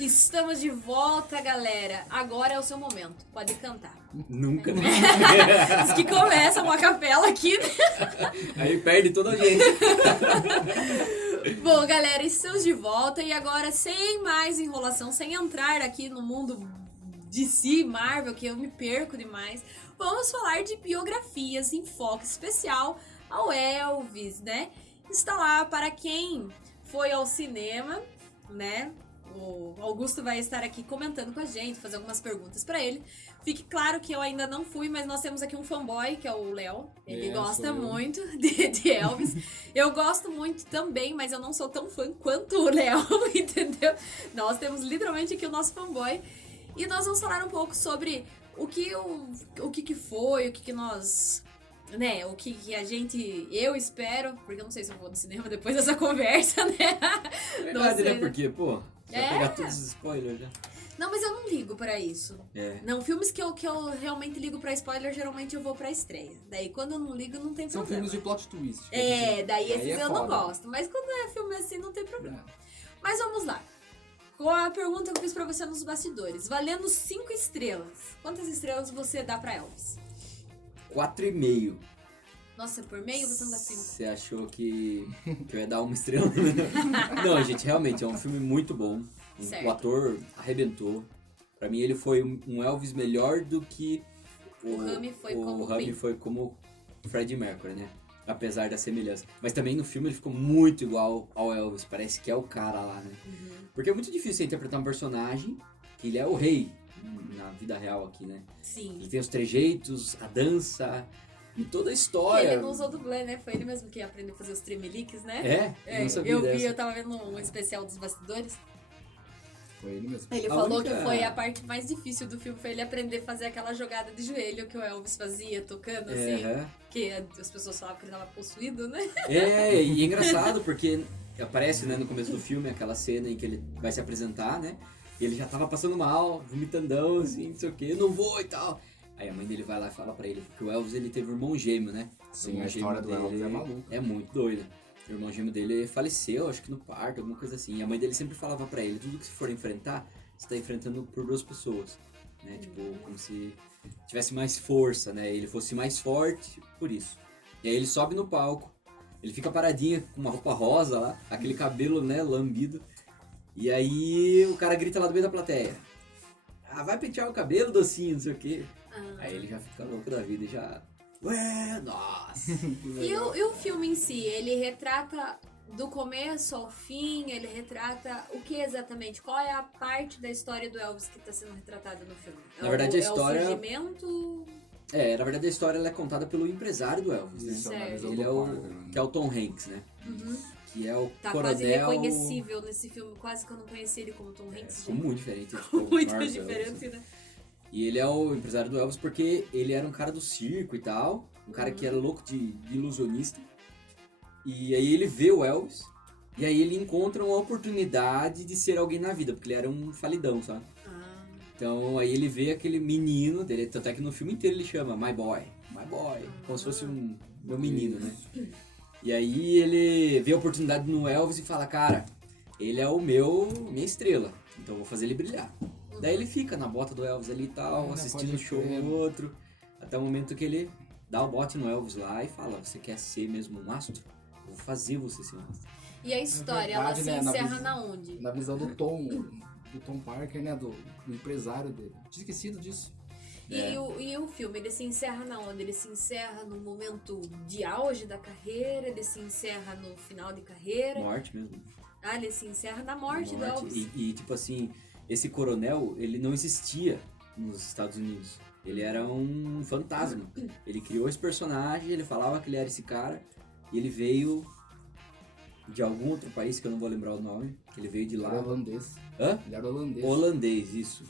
Estamos de volta, galera. Agora é o seu momento. Pode cantar. Nunca. Diz que começa uma capela aqui, né? Aí perde toda a gente. Bom, galera, estamos de volta e agora, sem mais enrolação, sem entrar aqui no mundo DC, Marvel, que eu me perco demais, vamos falar de biografias em foco especial ao Elvis, né? Está lá para quem foi ao cinema, né? O Augusto vai estar aqui comentando com a gente, fazer algumas perguntas pra ele. Fique claro que eu ainda não fui, mas nós temos aqui um fanboy, que é o Léo. Ele gosta muito de Elvis. Eu gosto muito também, mas eu não sou tão fã quanto o Léo, entendeu? Nós temos literalmente aqui o nosso fanboy. E nós vamos falar um pouco sobre o que foi, o que nós... né, o que a gente... Eu espero, porque eu não sei se eu vou no cinema depois dessa conversa, né? Verdade, né? Porque, pô... Já É. pegar todos os spoilers já. Não, mas eu não ligo pra isso. Não, filmes que eu realmente ligo pra spoiler, geralmente eu vou pra estreia. Daí quando eu não ligo, não tem São problema. filmes de plot twist. Daí esses eu não foda. gosto. Mas quando é filme assim, não tem problema. Mas vamos lá. Qual a pergunta que eu fiz pra você nos bastidores? Valendo 5 estrelas. Quantas estrelas você dá pra Elvis? 4,5. Nossa, por meio você não dá 5. Você achou que eu ia dar uma estrela? Não, gente, realmente é um filme muito bom. Certo. O ator arrebentou. Pra mim ele foi um Elvis melhor do que O Rami foi como o Rami Pink. foi como Freddie Mercury, né? Apesar da semelhança. Mas também no filme ele ficou muito igual ao Elvis. Parece que é o cara lá, né? Porque é muito difícil você interpretar um personagem que ele é o rei na vida real aqui, né? Sim. Ele tem os trejeitos, a dança e toda a história. Ele não usou dublê, né? Foi ele mesmo que aprendeu a fazer os tremeliques, né? Eu não sabia eu vi, dessa. eu tava vendo um especial dos bastidores. Foi ele mesmo. Ele A falou única- que foi a parte mais difícil do filme, foi ele aprender a fazer aquela jogada de joelho que o Elvis fazia, tocando assim. Aham. Que as pessoas falavam que ele tava possuído, né? E é engraçado porque aparece, né, no começo do filme aquela cena em que ele vai se apresentar, né? E ele já tava passando mal, vomitandão, assim, não sei o que, não vou e tal. Aí a mãe dele vai lá e fala pra ele, porque o Elvis ele teve um irmão gêmeo, né? O Sim, irmão a história do gêmeo Elvis é maluca. É muito doida. O irmão gêmeo dele faleceu, acho que no parto, alguma coisa assim. E a mãe dele sempre falava pra ele, tudo que você for enfrentar, você tá enfrentando por 2 pessoas, né? Tipo, como se tivesse mais força, né? Ele fosse mais forte por isso. E aí ele sobe no palco, ele fica paradinho com uma roupa rosa lá, aquele cabelo, né, lambido. E aí o cara grita lá do meio da plateia. Ah, vai pentear o cabelo, docinho, não sei o quê. Aí ele já fica louco da vida e já... Ué, nossa! E o filme em si, ele retrata do começo ao fim, ele retrata o que exatamente? Qual é a parte da história do Elvis que tá sendo retratada no filme? Na verdade, a história- É o surgimento... Na verdade a história ela é contada pelo empresário do Elvis, né? Isso, Certo. na visão Ele é do o... Parker, né? que é o Tom Hanks, né? Que é o Tá coronel... quase reconhecível nesse filme, quase que eu não conheci ele como Tom Hanks. Ficou muito diferente. Muito Marvel, diferente, assim. né? E ele é o empresário do Elvis porque ele era um cara do circo e tal. Um cara que era louco de ilusionista. E aí ele vê o Elvis. E aí ele encontra uma oportunidade de ser alguém na vida. Porque ele era um falidão, sabe? Então aí ele vê aquele menino dele. Tanto é que no filme inteiro ele chama My Boy. My Boy. Como se fosse um meu menino, né? E aí ele vê a oportunidade no Elvis e fala, cara, ele é minha estrela. Então eu vou fazer ele brilhar. Daí ele fica na bota do Elvis ali e tal, assistindo o pode show crer. do outro. Até o momento que ele dá o bote no Elvis lá e fala, você quer ser mesmo um astro? Eu vou fazer você ser um astro. E a história, verdade, ela se né, na encerra vis- na onde? Na visão do Tom Parker, né? Do empresário dele. Tinha esquecido disso. E o filme, ele se encerra na onde? Ele se encerra no momento de auge da carreira? Ele se encerra no final de carreira? Morte mesmo. Ah, ele se encerra na morte do Morte. Elvis. E tipo assim, esse coronel, ele não existia nos Estados Unidos. Ele era um fantasma. Ele criou esse personagem, ele falava que ele era esse cara. E ele veio de algum outro país, que eu não vou lembrar o nome. Que ele veio de Ele lá. era holandês. Hã? Ele era holandês. Holandês, isso.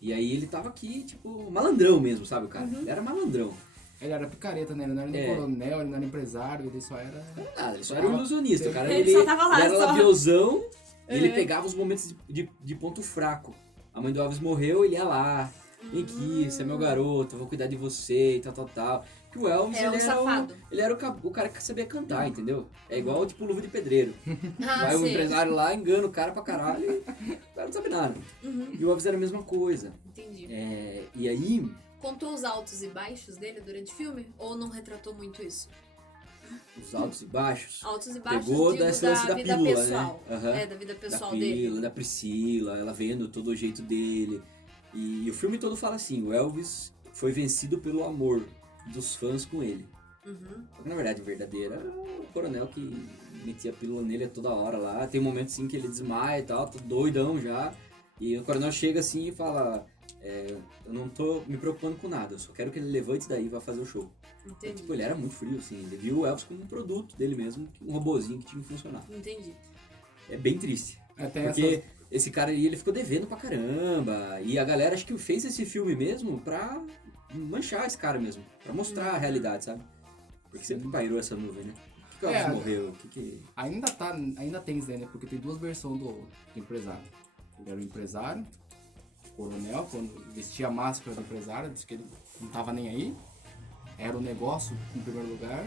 E aí ele tava aqui, tipo, malandrão mesmo, sabe o cara? Ele era malandrão. Ele era picareta, né? Ele não era nem coronel, ele não era empresário, ele só era... Nada, ele só era um ilusionista. O cara, Ele só tava lá, ele era só. labiosão e ele pegava os momentos de ponto fraco. A mãe do Elvis morreu, ele ia lá. Vem aqui, você é meu garoto, eu vou cuidar de você e tal. que o Elvis, É um safado. ele era o cara que sabia cantar, entendeu? É igual, tipo, Luva de Pedreiro. Ah, Vai o sei. empresário lá, engana o cara pra caralho e o cara não sabe nada. Uhum, E o Elvis era a mesma coisa. entendi. E aí, Contou os altos e baixos dele durante o filme? Ou não retratou muito isso? os altos e baixos... Altos e baixos, Pegou digo, desse lance da da vida pílula, pessoal. né? Aham. É, da vida pessoal da dele. Pílula, da Priscila, ela vendo todo o jeito dele. E o filme todo fala assim, o Elvis foi vencido pelo amor dos fãs com ele. Uhum. Só que, na verdade, verdadeira era o coronel que metia a pílula nele a toda hora lá. Tem um momento assim que ele desmaia e tal, tá doidão já. E o coronel chega assim e fala, eu não tô me preocupando com nada, eu só quero que ele levante daí e vá fazer o show. Entendi. Tipo, ele era muito frio, assim, ele viu o Elvis como um produto dele mesmo, um robozinho que tinha que funcionar. Entendi. É bem triste. Tem Porque esse cara aí, ele ficou devendo pra caramba. E a galera acho que fez esse filme mesmo pra manchar esse cara mesmo. Pra mostrar a realidade, sabe? Porque sempre pairou essa nuvem, né? Por que o Elvis morreu? Ainda tem isso daí, né? Porque tem duas versões do empresário. Ele era o empresário, o coronel, quando vestia a máscara do empresário, disse que ele não tava nem aí. Era o negócio em primeiro lugar.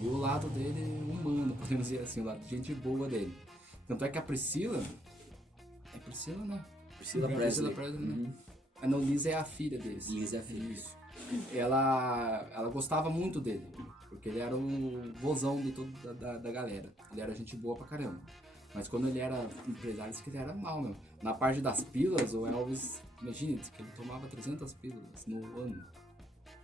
E o lado dele humano, podemos dizer assim, o lado de gente boa dele. Tanto é que a Priscila... É Priscila, né? Priscila Priscila Presley. Presley, né? Uhum. A não, Liz é a filha deles. Liz é a filha. Isso. Ela gostava muito dele, porque ele era o vozão de toda da galera. Ele era gente boa pra caramba. Mas quando ele era empresário, disse que ele era mal, meu. Na parte das pílulas, o Elvis, imagina, disse que ele tomava 300 pílulas no ano.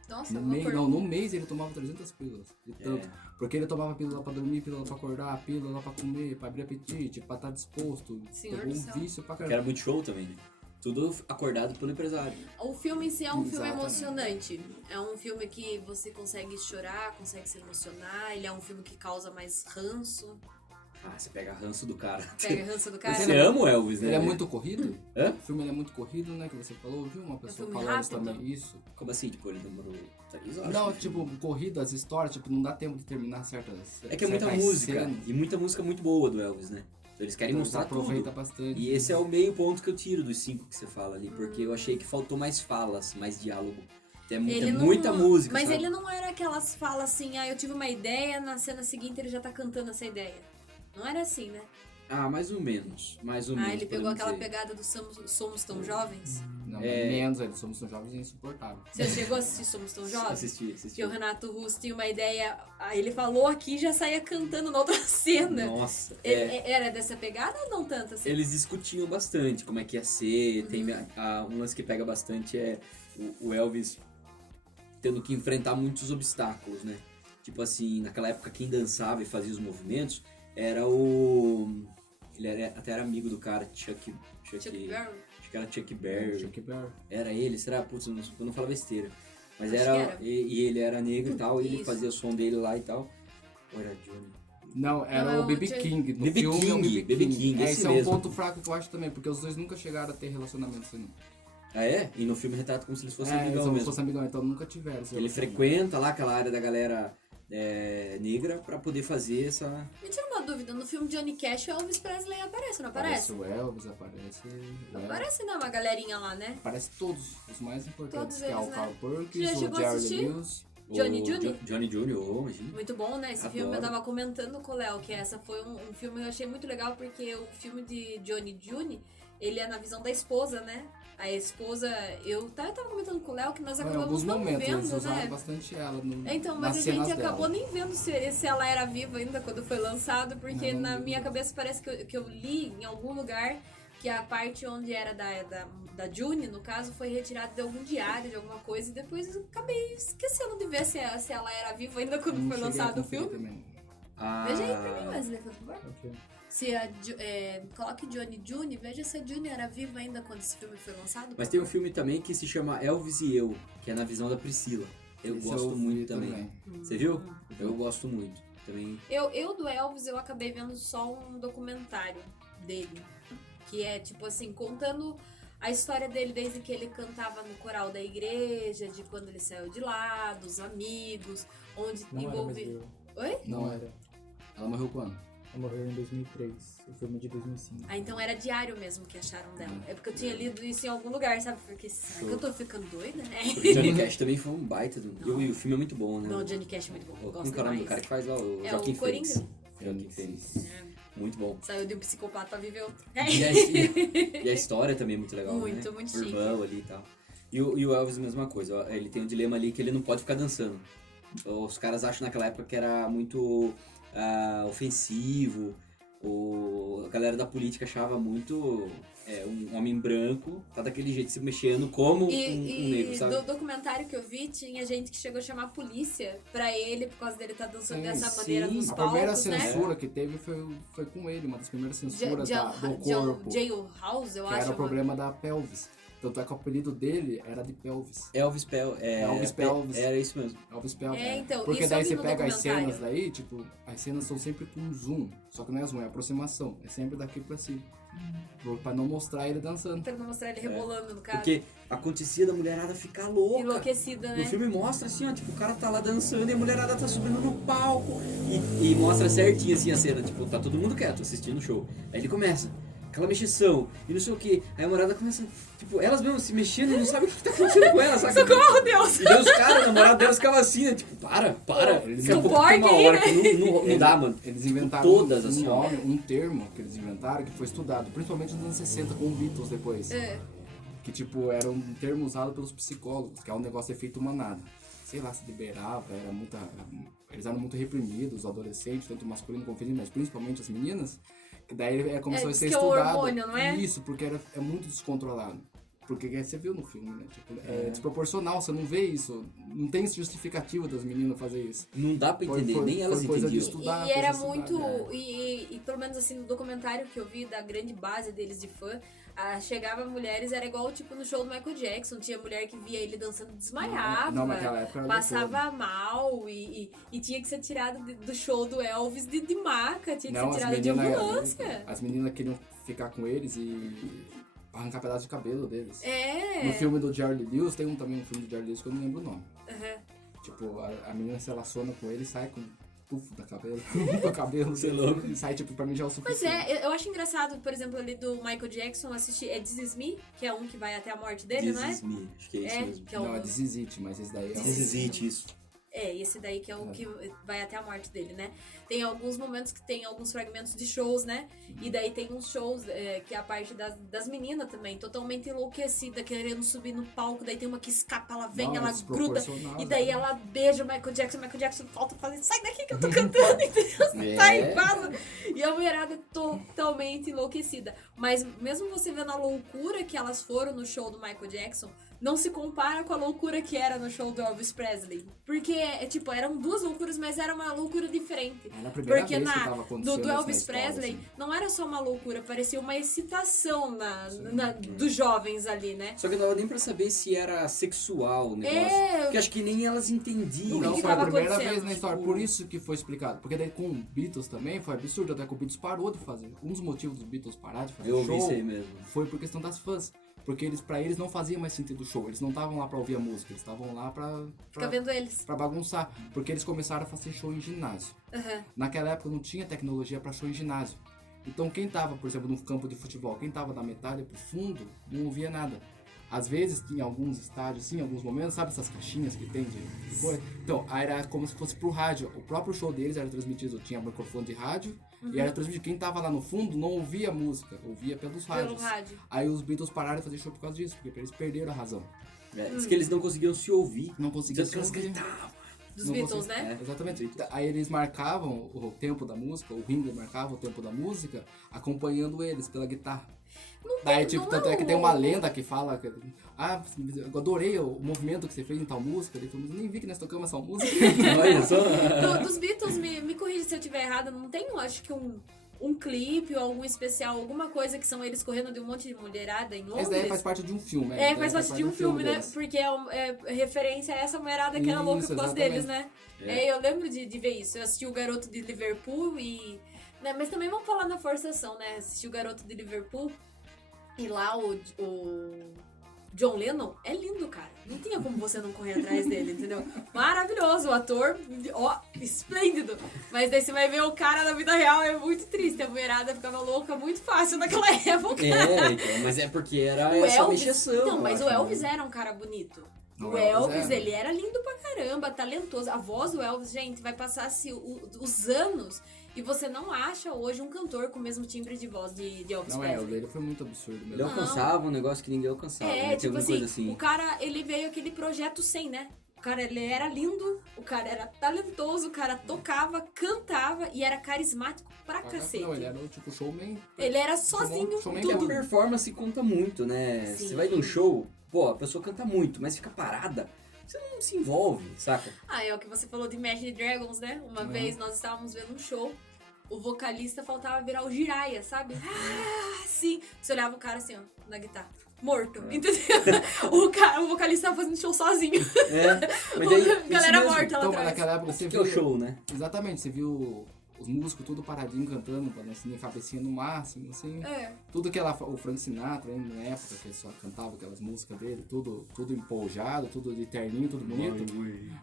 Nossa, No mês ele tomava 300 pílulas. De tanto. Porque ele tomava pílula pra dormir, pílula pra acordar, pílula pra comer, pra abrir apetite, pra estar disposto. Senhor Pegou do um céu. vício pra Que era caramba. muito show também, né? Tudo acordado pelo empresário. O filme em si é um filme Exatamente. emocionante. É um filme que você consegue chorar, consegue se emocionar. Ele é um filme que causa mais ranço. Ah, você pega ranço do cara. Pega ranço do cara. Você ama o Elvis, né? Ele é muito corrido? Hã? O filme ele é muito corrido, né? Que você falou, viu? Uma pessoa filme falando isso rápido? também. Isso. Como assim? Tipo, ele demorou 3 horas? Não, tipo, corrido, as histórias, tipo, não dá tempo de terminar certas. É que é muita certas música. cenas. E muita música muito boa do Elvis, né? Então eles querem Então, mostrar aproveita tudo. bastante. E esse é o meio ponto que eu tiro dos 5 que você fala ali. Porque eu achei que faltou mais falas, mais diálogo. Tem Ele não- muita música, Mas sabe? ele não era aquelas falas assim, eu tive uma ideia, na cena seguinte ele já tá cantando essa ideia. Não era assim, né? Ah, mais ou menos. Mais ou menos. Ele pegou podemos aquela dizer. pegada do Somos Tão Jovens. Não, É. menos, eles somos tão jovens e insuportáveis. Você chegou a assistir Somos Tão Jovens? Assisti. Que o Renato Russo tinha uma ideia, aí ele falou aqui e já saía cantando na outra cena. Nossa. Era dessa pegada ou não tanto assim? Eles discutiam bastante como é que ia ser. Tem um lance que pega bastante é o Elvis tendo que enfrentar muitos obstáculos, né? Tipo assim, naquela época quem dançava e fazia os movimentos era o... Ele até era amigo do cara, Chuck Berry? Acho que era Chuck Berry. Chuck Berry. Era ele? Será? Putz, eu não falo besteira. Mas Acho era... que era. E ele era negro e tal, e ele Isso. fazia o som dele lá e tal. Ou era Johnny? Não, era Não, o B.B. Chuck- King. No B.B. filme é o King, B.B. King, esse esse é um mesmo. ponto fraco que eu acho também, porque os dois nunca chegaram a ter relacionamento assim. Ah, é? E no filme retrata como se eles fossem Eles amigão não mesmo. fossem amigão, então nunca tiveram. esse Ele relacionamento. frequenta lá aquela área da galera negra pra poder fazer essa... Me tira uma dúvida, no filme Johnny Cash o Elvis Presley aparece, não aparece? Aparece o Elvis, aparece o Elvis. Aparece não, uma galerinha lá, né? Aparece todos, os mais importantes, Todos que é eles, o né? Carl Você já Perkins, chegou o a Jerry assistir? Lewis. Johnny o Jr.? Johnny Jr., imagina. Muito bom, né? Esse Adoro. filme eu tava comentando com o Léo, que essa foi um filme que eu achei muito legal, porque o filme de Johnny Jr., ele é na visão da esposa, né? A esposa, eu tava comentando com o Léo que nós Em acabamos alguns não momentos eles vendo, usaram né? bastante ela no, Então, mas nas a cenas gente acabou dela. nem vendo se ela era viva ainda quando foi lançado, porque Não, na não minha vi. cabeça parece que eu li em algum lugar que a parte onde era da June, no caso, foi retirada de algum diário, de alguma coisa, e depois eu acabei esquecendo de ver se ela era viva ainda quando Não foi cheguei a lançado o conferir filme. também. Ah, Veja aí pra mim, Wesley, por favor. Ok. Se coloque Johnny June, veja se a June era viva ainda quando esse filme foi lançado. Mas por tem um favor. filme também que se chama Elvis e Eu, que é na visão da Priscila. Eu Esse gosto vi muito também. Você viu? Eu gosto muito. Também. Eu do Elvis, eu acabei vendo só um documentário dele. Que é, tipo assim, contando a história dele desde que ele cantava no coral da igreja, de quando ele saiu de lá, dos amigos, onde Não era envolve... brasileiro. Oi? Não era. Ela morreu quando? Ela morreu em 2003. O filme de 2005. Ah, então era diário mesmo que acharam dela. É porque eu tinha lido isso em algum lugar, sabe? Porque será que eu tô ficando doida? O Johnny Cash também foi um baita e o filme é muito bom, né? Não, o Johnny Cash é muito bom. Eu Como gosto que é o nome do demais. cara que faz lá? O É Joaquim o Coringa. Fênix. Joaquim Fênix. É. Muito bom. Saiu de um psicopata pra viver outro. E a história também é muito legal, Muito, né? muito O irmão ali e tal. E o Elvis, mesma coisa. Ó, ele tem um dilema ali que ele não pode ficar dançando. Os caras acham naquela época que era muito ofensivo. A galera da política achava muito um homem branco tá daquele jeito se mexendo como um negro, sabe? Do documentário que eu vi, tinha gente que chegou a chamar a polícia pra ele por causa dele estar dançando dessa sim. maneira nos A palcos, primeira né? censura que teve foi com ele, uma das primeiras censuras do corpo. Jailhouse, eu Que acho. era o problema da pelvis. Tanto é que o apelido dele era de pelvis. Elvis Pelvis. Era isso mesmo. Elvis Pelvis. Então, Porque isso daí eu vi você no pega as documentário. cenas daí, tipo, as cenas são sempre com zoom. Só que não é zoom, é aproximação. É sempre daqui pra cima. Pra não mostrar ele dançando. Pra não mostrar ele rebolando no caso. Porque acontecia da mulherada ficar louca. Enlouquecida, né? No filme mostra assim, ó, tipo, o cara tá lá dançando e a mulherada tá subindo no palco. E mostra certinho assim a cena, tipo, tá todo mundo quieto assistindo o show. Aí ele começa, aquela mexeção, e não sei o que. Aí a mulherada começa, tipo, elas mesmo se mexendo e não sabem o que tá acontecendo com elas, sabe? Socorro, Deus! E daí os caras, a namorada delas ficava assim, né? Tipo, para. Daqui a pouco tem uma hora que não dá, mano. Eles inventaram Todas, assim, ó. um termo que eles inventaram que foi estudado, principalmente nos anos 60 com o Beatles depois. É. Que tipo, era um termo usado pelos psicólogos, que é um negócio de efeito manada. Sei lá, se liberava, eles eram muito reprimidos, os adolescentes, tanto masculino como feminino, mas principalmente as meninas. Que daí começou a ser diz que é o estudado. hormônio, não é? Isso, porque é muito descontrolado. Porque você viu no filme, né? Tipo, é desproporcional, você não vê isso. Não tem justificativa das meninas fazer isso. Não dá pra entender, nem elas foi coisa de entendiam. estudar. E era coisa de muito. estudar, E pelo menos assim, no documentário que eu vi da grande base deles de fã, chegava mulheres, era igual tipo no show do Michael Jackson. Tinha mulher que via ele dançando e desmaiava. Não, naquela época era passava mal e tinha que ser tirado do show do Elvis de maca, tinha que Não, ser as tirado de meninas- ambulância. As meninas queriam ficar com eles e arrancar pedaços de cabelo deles. É. No filme do Jerry Lewis, tem também um filme do Jerry Lewis que eu não lembro o nome. Uhum. Tipo, a menina se relaciona com ele e sai com um tufo da cabelo, do cabelo. Você é louco. E sai, tipo, pra mim já é o Pois suficiente. é, eu acho engraçado, por exemplo, ali do Michael Jackson, assistir This Is Me, que é um que vai até a morte dele, não é? This is me. Acho que é isso mesmo. Que é Não, o... é This Is It, mas esse daí é This is it, isso. esse daí que é o que vai até a morte dele, né? Tem alguns momentos que tem alguns fragmentos de shows, né? E daí tem uns shows que é a parte das meninas também, totalmente enlouquecida, querendo subir no palco, daí tem uma que escapa, ela vem, Não, ela gruda, desproporcional, e daí né? ela beija o Michael Jackson falta fazer, sai daqui que eu tô cantando, entendeu? Sai, vaza! E a mulherada totalmente enlouquecida. Mas mesmo você vendo a loucura que elas foram no show do Michael Jackson, não se compara com a loucura que era no show do Elvis Presley. Porque, tipo, eram duas loucuras, mas era uma loucura diferente. Era a primeira Porque vez que tava acontecendo do isso na Elvis escola, Presley assim. não era só uma loucura, parecia uma excitação dos jovens ali, né? Só que não dava nem pra saber se era sexual o negócio. É. Porque acho que nem elas entendiam. O Não, que foi a tava primeira acontecendo? vez na história, por isso que foi explicado. Porque daí com o Beatles também foi absurdo, até que o Beatles parou de fazer. Um dos motivos dos Beatles parar de fazer Eu ouvi show isso aí mesmo. foi por questão das fãs. Porque pra eles não fazia mais sentido o show. Eles não estavam lá pra ouvir a música, eles estavam lá Fica vendo eles. pra bagunçar. Porque eles começaram a fazer show em ginásio. Aham. Naquela época não tinha tecnologia pra show em ginásio. Então quem tava, por exemplo, no campo de futebol, quem tava da metade pro fundo, não ouvia nada. Às vezes, em alguns estádios, assim, em alguns momentos, sabe essas caixinhas que tem de coisa? Então, aí era como se fosse pro rádio. O próprio show deles era transmitido, tinha microfone de rádio, e era transmitido. Quem tava lá no fundo não ouvia a música, ouvia pelos Pelo rádios. rádio. Aí os Beatles pararam de fazer show por causa disso, porque eles perderam a razão. Diz que eles não conseguiam se ouvir. Não conseguiam Tanto que elas se ouvir. gritavam. Dos Não Beatles, consegui- né? Exatamente. Aí eles marcavam o tempo da música, o Ringo marcava o tempo da música, acompanhando eles pela guitarra. Daí, tipo, não tanto é é que tem um- uma lenda que fala que, eu adorei o movimento que você fez em tal música. Ele falou, nem vi que nós tocamos essa música. Olha só. Dos Beatles, me corrija se eu estiver errada, não tem, eu acho que um clipe ou algum especial, alguma coisa que são eles correndo de um monte de mulherada em Londres? Essa daí faz parte de um filme, né? É, Essa daí faz parte de um filme, né? deles. Porque é referência a essa mulherada que era louca Isso, por causa exatamente. deles, né? É. Eu lembro de ver isso. Eu assisti o Garoto de Liverpool e... Né, mas também vamos falar na forçação, né? Assisti o Garoto de Liverpool e lá John Lennon é lindo, cara. Não tinha como você não correr atrás dele, entendeu? Maravilhoso, o ator, ó, esplêndido. Mas daí você vai ver o cara na vida real, é muito triste. A mulherada ficava louca muito fácil naquela época. Então, mas é porque era O essa Elvis, mexação. então, mas eu o acho, Elvis né? era um cara bonito. O O Elvis Elvis, era. ele era lindo pra caramba, talentoso. A voz do Elvis, gente, vai passar assim, os anos e você não acha hoje um cantor com o mesmo timbre de voz de Elvis Não, o Presley. dele foi muito absurdo Ele mesmo. alcançava um negócio que ninguém alcançava. né? É, Tem tipo alguma assim, coisa assim. o cara, ele veio aquele projeto 100, né? O cara, ele era lindo, o cara era talentoso, o cara tocava, cantava e era carismático pra cacete. Não, ele era o tipo showman. Ele era sozinho, Showman Porque a tudo. performance conta muito, né? Sim. Você vai num show, pô, a pessoa canta muito, mas fica parada. Você não se envolve, saca? Ah, é o que você falou de Imagine Dragons, né? Uma vez nós estávamos vendo um show, o vocalista faltava virar o Jiraiya, sabe? Ah, sim. Você olhava o cara assim, ó, na guitarra. Morto, entendeu? O vocalista tava fazendo show sozinho. Mas aí, Galera isso mesmo. morta lá Então, mas atrás. naquela época O você que é o viu... show, né? Exatamente, você viu os músicos tudo paradinho cantando, balançando a cabecinha no máximo, assim. É. Tudo que ela... O Frank Sinatra, ainda na época, que ele só cantava aquelas músicas dele, tudo empolgado, tudo de terninho, tudo bonito.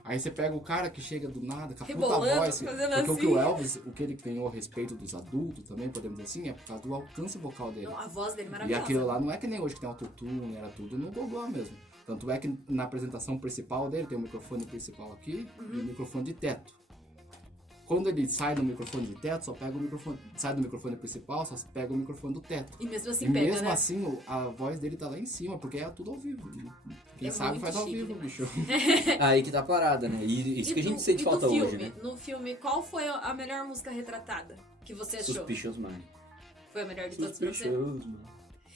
Aí você pega o cara que chega do nada, com a puta Rebolando, voz. fazendo Porque o que assim. o Elvis, o que ele ganhou a respeito dos adultos também, podemos dizer assim, é por causa do alcance vocal dele. Não, a voz dele é E maravilhosa. aquilo lá não é que nem hoje que tem autotune, era tudo no gogó mesmo. Tanto é que na apresentação principal dele tem o microfone principal aqui e o microfone de teto. Quando ele sai do microfone de teto, só pega o microfone. Sai do microfone principal, só pega o microfone do teto. E mesmo assim E pega, mesmo né? assim, a voz dele tá lá em cima, porque é tudo ao vivo. Quem É sabe muito faz ao chique vivo, demais. bicho. Aí que tá parada, né? E isso que a gente sente falta filme, hoje, né? No filme, qual foi a melhor música retratada que você achou? Suspicious Mind. Foi a melhor de todas pra você? Suspicious Mind.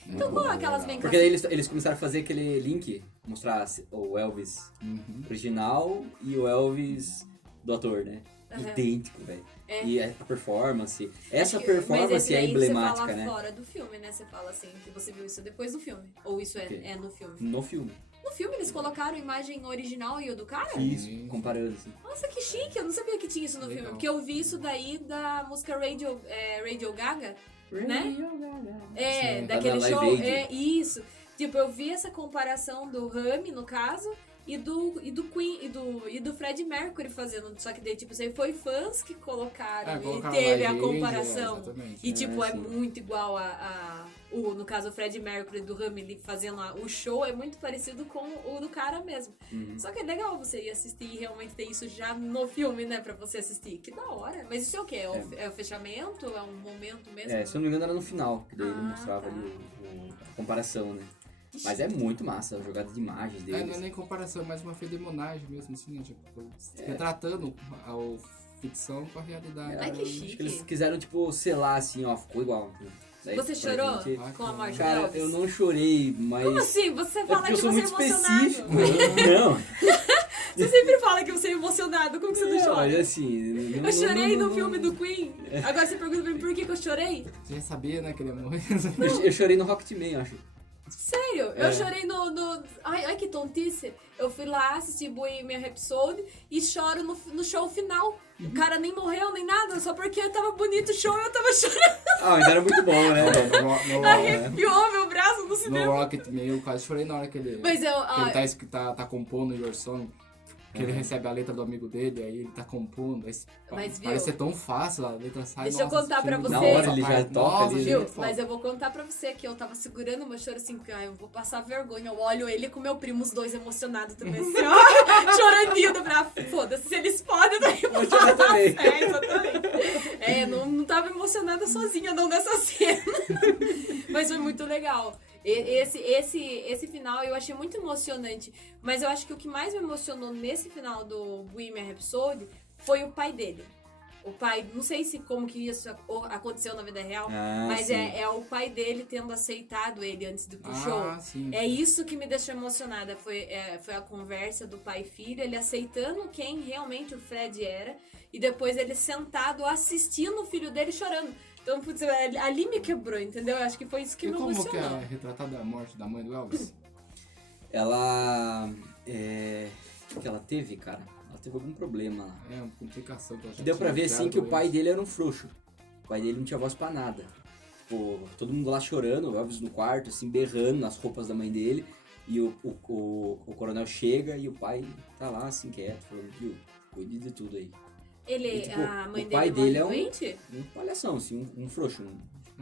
Então qual é aquelas bem Porque daí eles começaram a fazer aquele link, mostrar o Elvis Uhum. original e o Elvis do ator, né? Aham. Idêntico, velho. É. E a performance. Essa Mas esse performance é daí emblemática, você fala né? fora do filme, né? Você fala assim, que você viu isso depois do filme. Ou isso O quê? é no filme. No filme. No filme eles colocaram a imagem original e o do cara? Isso, comparando assim. Nossa, que chique! Eu não sabia que tinha isso no Legal. filme. Porque eu vi isso daí da música Radio Gaga, né? É, Sim. daquele Da Live show. Aid. É, isso. Tipo, eu vi essa comparação do Rami, no caso, e do Queen, e do Freddie Mercury fazendo. Só que daí, tipo, isso aí foi fãs que colocaram e colocaram teve a Live Aid, comparação. exatamente. E tipo, é sim. muito igual no caso, o Freddie Mercury do Rami ali fazendo o show, é muito parecido com o do cara mesmo. Uhum. Só que é legal você ir assistir e realmente ter isso já no filme, né, pra você assistir. Que da hora. Mas isso é o quê? É o fechamento? É um momento mesmo? É, se eu não me engano era no final, que daí ele Ah, mostrava tá. ali a comparação, né? Mas é muito massa a jogada de imagens É, não é deles. nem comparação, é mais uma fedemonagem mesmo, assim, né? Tipo, retratando a ficção com a realidade. Ai, que Acho chique. que eles quiseram, tipo, selar assim, ó, ficou igual. Daí, Você pra chorou gente- com a morte Cara, do Elvis? eu não chorei, mas... Como assim? Você É fala porque eu que sou você é muito emocionado. específico. Não, Você sempre fala que você é emocionado. Como que você não não, chora? mas assim... Eu chorei no filme do Queen. Agora você pergunta pra mim por que eu chorei? Você já sabia, né, que ele ia morrer. Eu chorei no Rocketman, eu acho. Sério, É. eu chorei no... Ai, que tontice. Eu fui lá assistir Bohemian Rhapsody e choro no show final. O cara nem morreu, nem nada, só porque tava bonito o show e eu tava chorando. Ah, mas era muito bom, né? Arrepiou meu braço no No cinema. Rocket Man, eu quase chorei na hora que ele, Mas eu... que ele tá compondo Your Song. Que ele recebe a letra do amigo dele, aí ele tá compondo. Aí Mas, viu? parece ser tão fácil, a letra sai. Deixa eu nossa, contar pra filme você. da Na hora ele já parte. toca Nossa, ali, né? Viu? gente, foda. Mas eu vou contar pra você que eu tava segurando o meu choro assim, que eu vou passar vergonha. Eu olho ele com meu primo, os dois emocionados também, assim, ó, chorandinho. Pra foda-se, se eles podem, daí eu Eu chorei também. É, exatamente. É, não tava emocionada sozinha não nessa cena. Mas foi muito legal. Esse final eu achei muito emocionante. Mas eu acho que o que mais me emocionou nesse final do Bohemian Rhapsody foi o pai dele. O pai, não sei se como que isso aconteceu na vida real, Ah, mas sim. é o pai dele tendo aceitado ele antes do show. Ah, sim. É isso que me deixou emocionada. Foi a conversa do pai e filho, ele aceitando quem realmente o Fred era, e depois ele sentado assistindo o filho dele chorando. Então, putz, ali me quebrou, entendeu? Eu acho que foi isso que E me como que emocionou. é retratada a morte da mãe do Elvis? Ela... O que ela teve, cara? Ela teve algum problema lá. É uma complicação que eu acho Que deu pra ver, assim, que o pai dele dele era um frouxo. O pai dele não tinha voz pra nada. Tipo, todo mundo lá chorando, o Elvis no quarto, assim, berrando nas roupas da mãe dele. E o coronel chega e o pai tá lá, assim, quieto, falando, viu, cuide de tudo aí. Ele, E, tipo, a mãe o pai dele dele é morre doente? Um palhação, assim, um frouxo.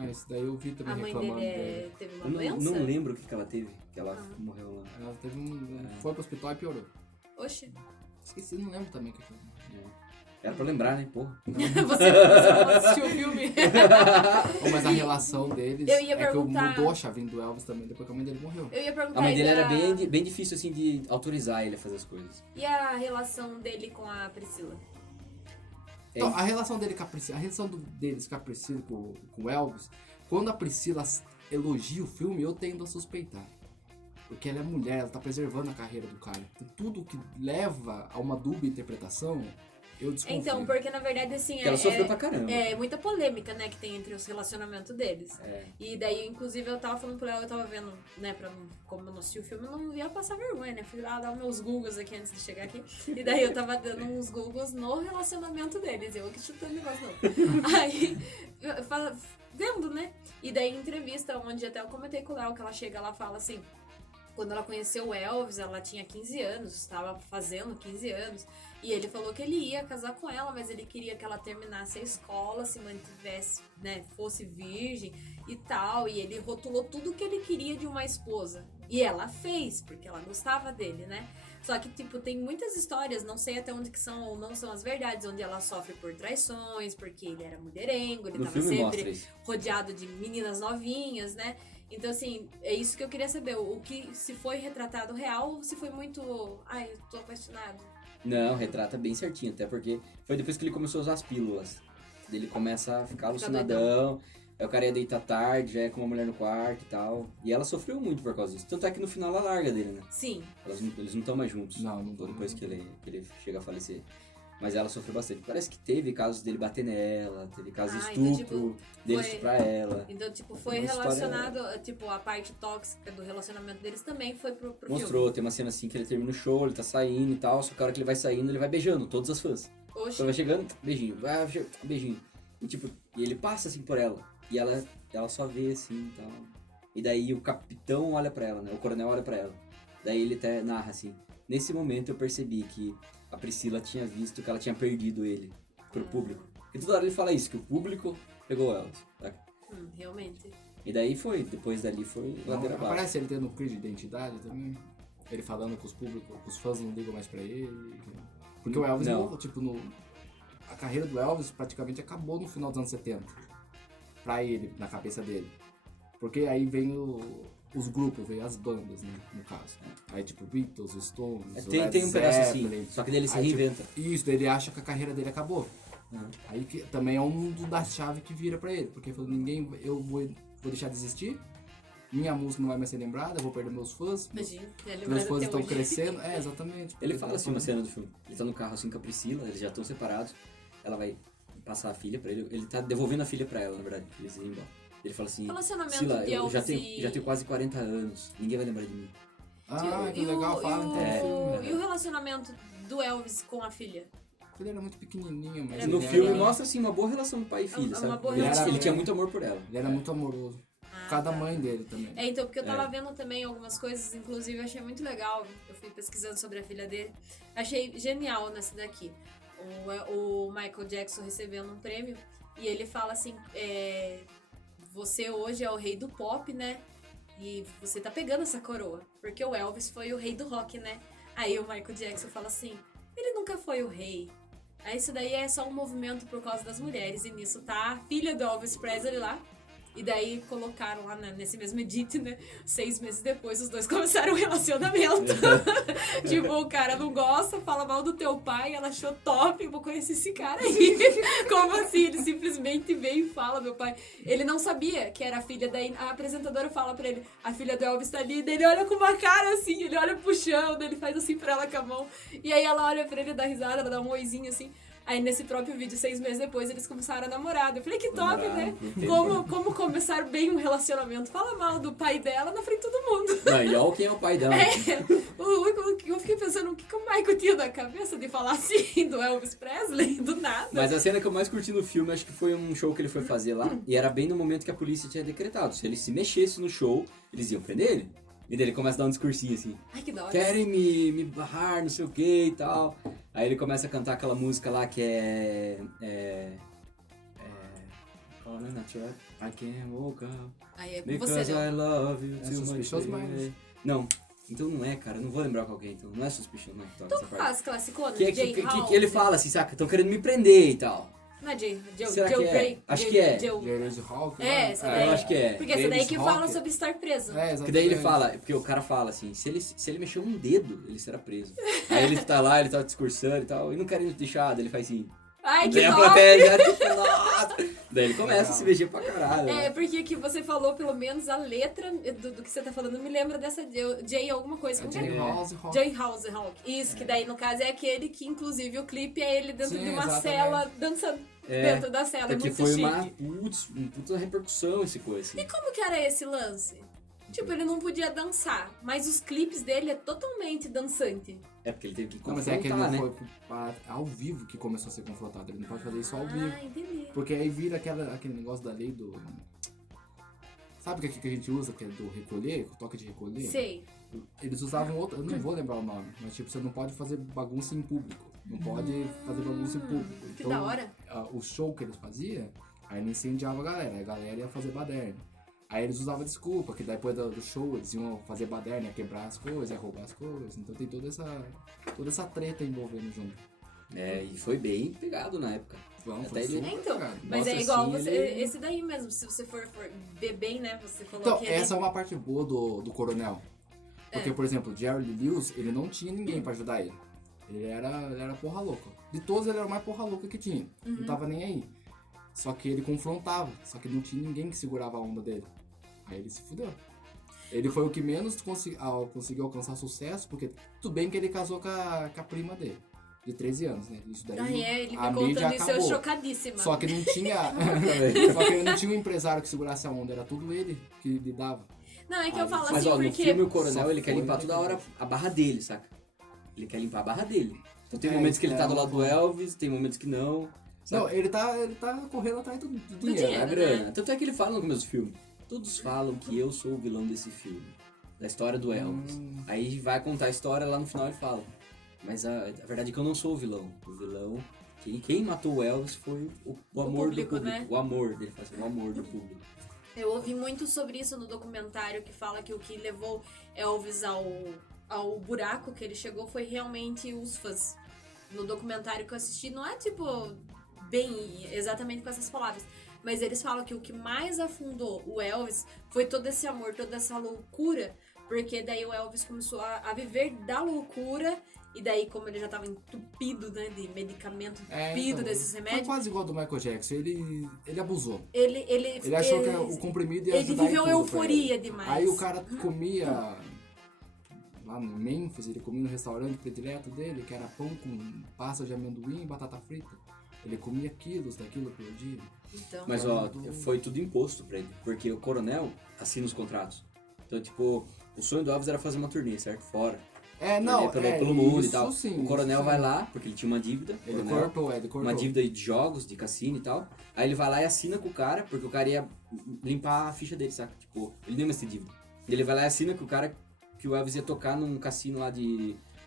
Esse daí eu vi também A mãe reclamando dele dele. teve uma Eu doença? não lembro o que ela teve, que ela morreu lá. Ela teve foi pro hospital e piorou. Oxe. Esqueci, não lembro também o que foi. Era pra lembrar, né, porra. Você não assistiu o filme? Mas a relação deles Eu ia é que perguntar- mudou a chavinha do Elvis também, depois que a mãe dele morreu. Eu ia perguntar A mãe dele e era bem difícil, assim, de autorizar ele a fazer as coisas. E a relação dele com a Priscila? Então, a relação dele com a Priscila, deles com a Priscila e com o Elvis, quando a Priscila elogia o filme, eu tendo a suspeitar. Porque ela é mulher, ela tá preservando a carreira do cara. Então, tudo que leva a uma dúbia interpretação, eu desconfio. Então, porque na verdade, assim, Porque ela sofreu pra caramba. é muita polêmica, né, que tem entre os relacionamentos deles. É. E daí, inclusive, eu tava falando pra ela, eu tava vendo, né, como eu não assisti o filme, eu não ia passar vergonha, né? Fui lá dar meus googles aqui antes de chegar aqui. E daí eu tava dando uns googles no relacionamento deles. Eu aqui chutando negócio, não. Aí, vendo, né? E daí, em entrevista, onde até eu comentei com o Léo, que ela chega, ela fala assim, quando ela conheceu o Elvis, ela tinha 15 anos, estava fazendo 15 anos. E ele falou que ele ia casar com ela, mas ele queria que ela terminasse a escola, se mantivesse, né, fosse virgem e tal. E ele rotulou tudo que ele queria de uma esposa. E ela fez, porque ela gostava dele, né? Só que, tipo, tem muitas histórias, não sei até onde que são ou não são as verdades, onde ela sofre por traições, porque ele era mulherengo, ele No tava filme mostra sempre isso. rodeado de meninas novinhas, né? Então, assim, é isso que eu queria saber. O que se foi retratado real ou se foi muito... Ai, eu tô apaixonado. Não, retrata bem certinho, até porque foi depois que ele começou a usar as pílulas. Ele começa a ficar alucinadão, aí o cara ia deitar tarde, já é com uma mulher no quarto e tal. E ela sofreu muito por causa disso. Tanto é que no final ela larga dele, né? Sim. Eles não estão mais juntos. Não tão. Depois que ele chega a falecer. Mas ela sofreu bastante. Parece que teve casos dele bater nela, teve casos de então, estupro, dele foi- estuprar ela. Então, tipo, foi Uma história- relacionado... Tipo, a parte tóxica do relacionamento deles também foi pro Mostrou, filme. tem uma cena assim que ele termina o show, ele tá saindo e tal, só que a hora que ele vai saindo, ele vai beijando todas as fãs. Oxe. Então vai chegando, beijinho, beijinho. E tipo, e ele passa assim por ela. E ela só vê assim e tal. E daí o capitão olha pra ela, né? O coronel olha pra ela. Daí ele até narra assim. Nesse momento eu percebi que a Priscila tinha visto que ela tinha perdido ele pro público. E toda hora ele fala isso, que o público pegou ela. Saca? Realmente. E daí foi, depois dali foi ladeira abaixo. Aparece ele tendo crise de identidade também. Ele falando com os fãs não ligam mais pra ele. Porque o Elvis, Não. a carreira do Elvis praticamente acabou no final dos anos 70. Pra ele, na cabeça dele. Porque aí vem os grupos, vem as bandas, né, no caso. Aí tipo Beatles, Stones, Tem um pedaço Zeppelin. assim, só que dele se Aí, tipo, reinventa. Isso, ele acha que a carreira dele acabou. Uhum. Aí que também é um da chave que vira pra ele, porque ele falou, eu vou deixar de existir, minha música não vai mais ser lembrada, eu vou perder meus fãs, Imagina. Ele meus vai fãs até estão hoje. crescendo. É, exatamente. Ele fala assim uma cena do filme. Ele tá no carro assim com a Priscila, eles já estão separados. Ela vai passar a filha pra ele. Ele tá devolvendo a filha pra ela, na verdade. Eles iam embora. Ele fala assim, Relacionamento Priscila, de eu já Elvis tenho, já tenho quase 40 anos. Ninguém vai lembrar de mim. Ah, que legal, fala então no filme. E o relacionamento do Elvis com a filha? Ele era muito pequenininho, mas No ele filme era, mostra assim uma boa relação pai e filho, Uma sabe? boa Ele, relação. ele tinha muito amor por ela. ele era muito amoroso. Por causa da mãe dele também. É, então, porque eu tava É. vendo também algumas coisas, inclusive eu achei muito legal. Eu fui pesquisando sobre a filha dele. Achei genial nessa daqui. O Michael Jackson recebendo um prêmio. E ele fala assim: você hoje é o rei do pop, né? E você tá pegando essa coroa. Porque o Elvis foi o rei do rock, né? Aí o Michael Jackson fala assim: ele nunca foi o rei. Aí isso daí é só um movimento por causa das mulheres. E nisso tá a filha do Elvis Presley lá. E daí colocaram lá nesse mesmo edit, né? 6 meses depois, os dois começaram um relacionamento. Tipo, o cara não gosta, fala mal do teu pai, ela achou top, vou conhecer esse cara aí. Como assim? Ele simplesmente vem e fala, meu pai. Ele não sabia que era a filha, daí a apresentadora fala pra ele, a filha do Elvis tá ali, daí ele olha com uma cara assim, ele olha pro chão, daí ele faz assim pra ela com a mão. E aí ela olha pra ele, dá risada, ela dá um oizinho assim. Aí nesse próprio vídeo, 6 meses depois, eles começaram a namorar. Eu falei, que top, né? Como começar bem um relacionamento. Fala mal do pai dela na frente de todo mundo. Não, e olha quem é o pai dela. Eu fiquei pensando, o que o Michael tinha na cabeça de falar assim do Elvis Presley, do nada. Mas a cena que eu mais curti no filme, acho que foi um show que ele foi fazer lá. E era bem no momento que a polícia tinha decretado. Se ele se mexesse no show, eles iam prender ele. E daí ele começa a dar um discursinho assim. Ai, que da hora. Querem me barrar, não sei o que e tal. Aí ele começa a cantar aquela música lá que Calling a trap, I can't woke up. Aí é com Because você, I não. love you É too much. Suspicious baby. Minds. Não, então não é, cara. Eu não vou lembrar qual que é, então. Não é Suspicious Minds que toca essa parte. As classiconas, Que J-House. ele fala assim, saca? Estão querendo me prender e tal. Não é Será que é? Acho que é. Jerry's Hawk. É, essa daí. Eu acho que é. Porque essa daí James que Rock. fala sobre estar preso. É, Porque exatamente. daí ele fala, porque o cara fala assim, se ele mexer um dedo, ele será preso. Aí ele tá lá, ele tá discursando e tal, e não querem deixar, daí ele faz assim. Ai, que Daí a top! plateia já, tipo, nossa! Daí ele começa a se mexer pra caralho. É, né? porque que você falou, pelo menos, a letra do que você tá falando me lembra dessa J alguma coisa. Como que é? J-House Hawk. J-House Hawk. Isso, que daí, no caso, é aquele que, inclusive, o clipe é ele dentro Sim, de uma exatamente. cela, dançando dentro da cela. É Porque muito foi chique. uma puta repercussão esse coisa, assim. E como que era esse lance? Tipo, ele não podia dançar, mas os clipes dele é totalmente dançante. É porque ele teve que Não, mas é que ele confrontar, não né? foi ao vivo que começou a ser confrontado. Ele não pode fazer isso ao vivo. Ah, entendi. Porque aí vira aquele negócio da lei do... Sabe o que a gente usa, que é do recolher? O toque de recolher? Sei. Eles usavam outro... Eu não vou lembrar o nome. Mas tipo, você não pode fazer bagunça em público. Não pode fazer bagunça em público. Que da hora. O show que eles faziam, aí ele incendiava a galera. Aí a galera ia fazer baderna. Aí eles usavam desculpa, que depois do show eles iam fazer baderna, ia quebrar as coisas, ia roubar as coisas. Então tem toda essa treta envolvendo junto. É, e foi bem pegado na época. Vamos, Até foi ele- super Então, pegado. mas Nossa, é igual assim, você, ele- esse daí mesmo, se você for ver bem, né, você falou Então, que ele... essa é uma parte boa do Coronel. Porque, por exemplo, o Jerry Lee Lewis, ele não tinha ninguém pra ajudar ele. Ele era porra louca. De todos, ele era o mais porra louca que tinha. Não tava nem aí. Só que ele confrontava. Só que não tinha ninguém que segurava a onda dele. Aí ele se fudeu. Ele foi o que menos conseguiu alcançar sucesso, porque tudo bem que ele casou com a prima dele. De 13 anos, né? Isso daí, Ah, é, ele a me mídia contando isso, eu acabou. chocadíssima. Só que não tinha... só que ele não tinha um empresário que segurasse a onda. Era tudo ele que lidava. Não, é que eu falo Mas assim, ó, no porque... filme o Coronel, Só ele quer foi limpar toda hora a barra dele, saca? Ele quer limpar a barra dele. Então tem momentos que ele tá do lado do Elvis, tem momentos que não. Não, Sabe? ele tá correndo atrás do dinheiro. dinheiro. A né? grana. Tanto é que ele fala no começo do filme. Todos falam que eu sou o vilão desse filme. Da história do Elvis. Aí vai contar a história, lá no final ele fala. Mas a verdade é que eu não sou o vilão. O vilão... Quem matou o Elvis foi o amor público, do público. né? O amor dele, fala assim, o amor do público. Eu ouvi muito sobre isso no documentário, que fala que o que levou Elvis ao buraco que ele chegou foi realmente os fãs. No documentário que eu assisti, não é tipo bem exatamente com essas palavras, mas eles falam que o que mais afundou o Elvis foi todo esse amor, toda essa loucura, porque daí o Elvis começou a viver da loucura, e daí como ele já tava entupido, né, de medicamento, entupido desses Foi remédios, quase igual do Michael Jackson. Ele abusou. ele Ele achou que o comprimido ia ele ajudar em viveu tudo pra euforia ele. demais. Aí o cara comia... Lá no Memphis, ele comia no restaurante predileto dele, que era pão com pasta de amendoim e batata frita. Ele comia quilos daquilo por dia. Então, Mas ó, foi tudo imposto pra ele. Porque o Coronel assina os contratos. Então, tipo, o sonho do Elvis era fazer uma turnê, certo? Fora. Não, Pelo mundo isso e tal. sim, o Coronel isso vai sim. lá, porque ele tinha uma dívida. Ele Coronel, cortou. uma dívida de jogos, de cassino e tal. Aí ele vai lá e assina com o cara, porque o cara ia limpar a ficha dele, saca? Tipo, ele deu essa dívida. E ele vai lá e assina com o cara que o Elvis ia tocar num cassino lá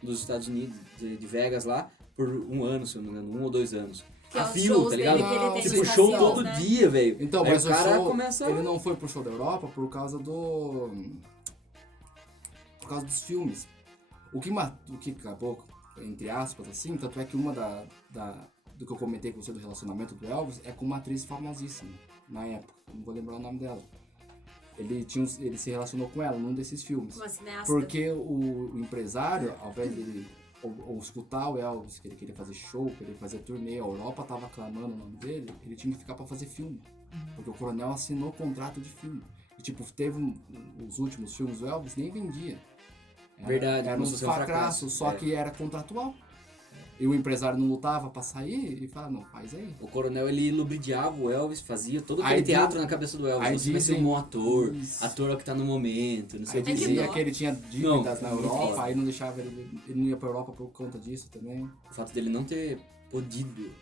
dos Estados Unidos, de Vegas lá, por 1 ano, se eu não me engano, 1 ou 2 anos. Que é A os fio, shows tá dele ligado? que ele tem Tipo, nos show cassinos, todo né? dia, velho. Então, Aí mas o cara show, começa... ele não foi pro show da Europa por causa dos filmes. O que acabou, entre aspas, assim, tanto é que uma do que eu comentei com você do relacionamento do Elvis é com uma atriz famosíssima, na época, não vou lembrar o nome dela. Ele se relacionou com ela num desses filmes. Uma cineasta. Porque o empresário, ao invés dele ou escutar o Elvis, que ele queria fazer show, que ele queria fazer turnê, a Europa tava aclamando o nome dele, ele tinha que ficar pra fazer filme. Porque o Coronel assinou contrato de filme. E tipo, teve os últimos filmes do Elvis, nem vendia. Verdade, Era um começou a ser um fracasso, fracasso. só É. que era contratual. E o empresário não lutava pra sair e falava, não, faz aí. O Coronel, ele lubridiava o Elvis, fazia todo aquele Aí teatro diz- na cabeça do Elvis. aí Você vai ser um dizem- bom ator, Isso. ator é o que tá no momento, não sei Aí o que. que dizia dó. que ele tinha dívidas Não, na muito Europa, foda. aí não deixava ele não ia pra Europa por conta disso também. O fato dele não ter podido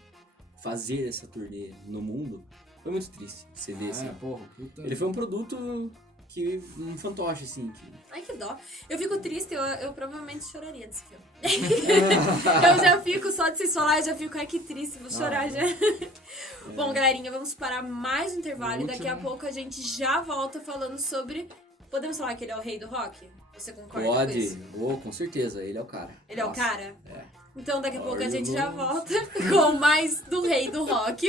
fazer essa turnê no mundo foi muito triste. Você vê, assim. Porra, puta. Ele foi um produto que um fantoche, assim. Que... Ai, que dó. Eu fico triste, eu provavelmente choraria desse filme. Eu já fico, só de vocês falar, eu já fico, ai que triste, vou chorar já. Bom, galerinha, vamos parar mais um intervalo e daqui a pouco a gente já volta falando sobre... Podemos falar que ele é o rei do rock? Você concorda com Pode, isso? com certeza, ele é o cara. Ele é o Nossa, cara? É. Então daqui a pouco a gente Olha, já nossa. volta com mais do rei do rock.